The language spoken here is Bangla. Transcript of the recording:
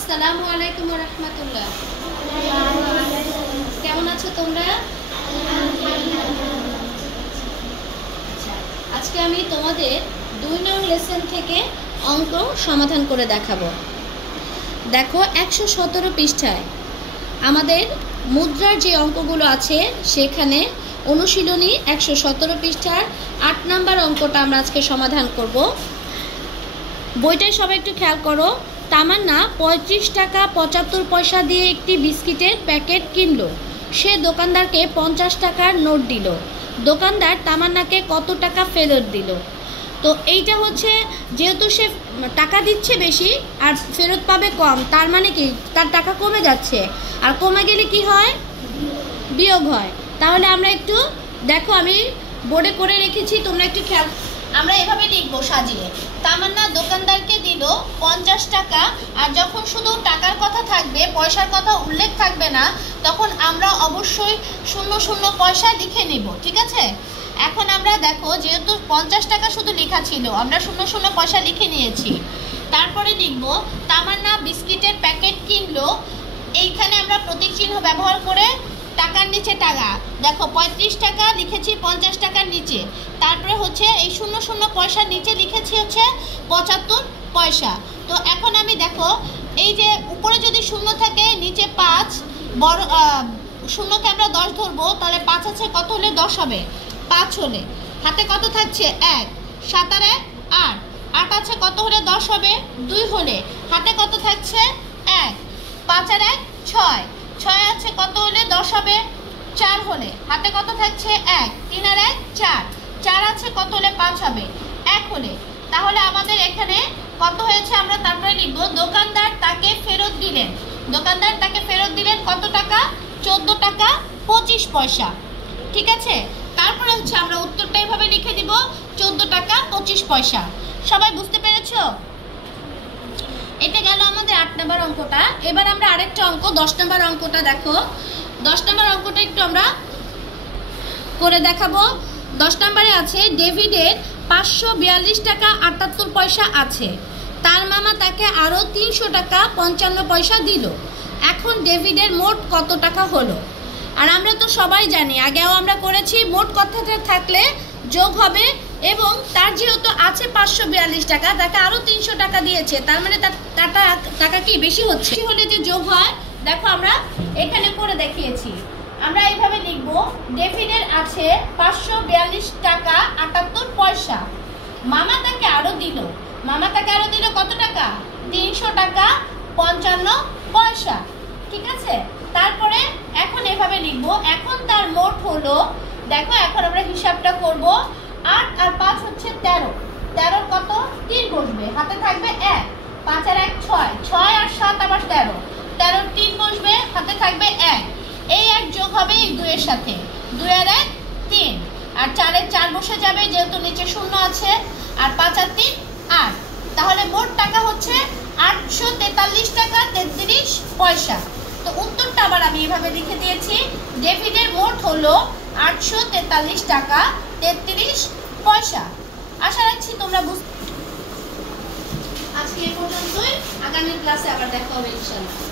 আসসালামু আলাইকুম ওয়া রাহমাতুল্লাহ। কেমন আছো তোমরা? আজকে আমি তোমাদের 2 নং লেসন থেকে অঙ্ক সমাধান করে দেখাবো। দেখো 117 পৃষ্ঠায় আমাদের মুদ্রার যে অঙ্কগুলো আছে সেখানে অনুশীলনী 117 পৃষ্ঠার 8 নাম্বার অঙ্কটা আমরা আজকে সমাধান করব। বইটায় সবাই একটু খেয়াল করো। তামান্না 35 টাকা 75 পয়সা দিয়ে একটি বিস্কিটের প্যাকেট কিনলো। সে দোকানদারকে 50 টাকার নোট দিল। দোকানদার তামান্নাকে কত টাকা ফেরত দিল? তো এইটা হচ্ছে, যেহেতু সে টাকা দিচ্ছে বেশি আর ফেরত পাবে কম, তার মানে কি তার টাকা কমে যাচ্ছে, আর কমে গেলে কি হয়? বিয়োগ হয়। তাহলে আমরা একটু দেখো, আমি বোর্ডে করে রেখেছি, তোমরা একটু খেয়াল। আমরা এভাবে লিখবো সাজিয়ে, তামান্না দোকানদারকে দিল 50 টাকা, আর যখন শুধু টাকার কথা থাকবে, পয়সার কথা উল্লেখ থাকবে না, তখন আমরা অবশ্যই 00 পয়সা লিখে নিব। ঠিক আছে? এখন আমরা দেখো, যেহেতু 50 টাকা শুধু লেখা ছিল, আমরা 00 পয়সা লিখে নিয়েছি। তারপরে লিখব তামান্না বিস্কিটের প্যাকেট কিনলো। এইখানে আমরা প্রতীক চিহ্ন ব্যবহার করে টাকার নিচে টাকা, দেখো 35 টাকা লিখেছি 50 টাকার নিচে, তারপরে হচ্ছে এই 00 পয়সার নিচে লিখেছি হচ্ছে 75 পয়সা। তো এখন আমি দেখো, এই যে উপরে যদি 0 থাকে, নিচে 5, বড় 0কে আমরা 10 ধরবো, তাহলে 5 আছে কত হলে 10 হবে? 5 হলে হাতে কত থাকছে? 1, 7 আর 1 8, 8 আছে কত হলে 10 হবে? 2 হলে হাতে কত থাকছে? 1, 5 আর 1 6, 6 আছে কত হলে 10 হবে? 4 হলে হাতে কত থাকছে? 1, 3 আর 1 4, 4 আছে কত হলে 5 হবে? 1 হলে। তাহলে আমাদের এখানে কত হয়েছে? আমরা তারপরে লিখব দোকানদার তাকে ফেরত দিলেন। দোকানদার তাকে ফেরত দিলেন কত টাকা? 14 টাকা 25 পয়সা। ঠিক আছে? তারপরে হচ্ছে আমরা উত্তরটা এভাবে লিখে দিব, 14 টাকা 25 পয়সা। সবাই বুঝতে পেরেছো? এটা গেল আমাদের 8 নম্বর অঙ্কটা। এবার আমরা আরেকটা অঙ্ক 10 নম্বর অঙ্কটা দেখো। 10 নম্বর অঙ্কটা একটু আমরা করে দেখাবো। 10 নম্বরে আছে ডেভিডের 542 টাকা 78 পয়সা আছে। তার মামা তাকে আরো 300 টাকা 55 পয়সা দিল। এখন ডেভিডের মোট কত টাকা হলো? আর আমরা তো সবাই জানি, আগেও আমরা করেছি, মোট কথাটা থাকলে যোগ হবে, এবং তার যেহেতু আছে 542 টাকা, তাকে আরো 300 টাকা দিয়েছে, তার মানে তার টাকা কি বেশি হচ্ছে? হলে যে যোগ হয়, দেখো আমরা এখানে করে দেখিয়েছি। আমরা এইভাবে লিখবো, ডেভিডের আছে 542 টাকা 78 পয়সা। মামা তাকে আরো দিল। মামা তাকে আরো দিল কত টাকা? 300 টাকা 55 পয়সা। ঠিক আছে? তারপরে এখন এভাবে লিখবো, এখন তার মোট হলো, দেখো এখন আমরা হিসাবটা করব, 8 আর 5 হচ্ছে 13, 13 কত? 3 বসবে, হাতে থাকবে 1, 5 আর 1 6, 6 আর 7 আবার 13, 13 3 বসবে, হাতে থাকবে 1, এই 1 যোগ হবে এই 2 এর সাথে, 2 আর 1 3, আর 4 এর 4 বসে যাবে যেহেতু নিচে 0 আছে, আর 5 আর 3 8। তাহলে মোট টাকা হচ্ছে 843 টাকা 33 পয়সা। তো উত্তরটা আবার আমি এভাবে লিখে দিয়েছি, ডেভিডের মোট হলো 843 টাকা 33 পয়সা। আশা রাখছি তোমরা আজকে এই পর্যন্তই। আগামী ক্লাসে আবার দেখা হবে ইনশাআল্লাহ।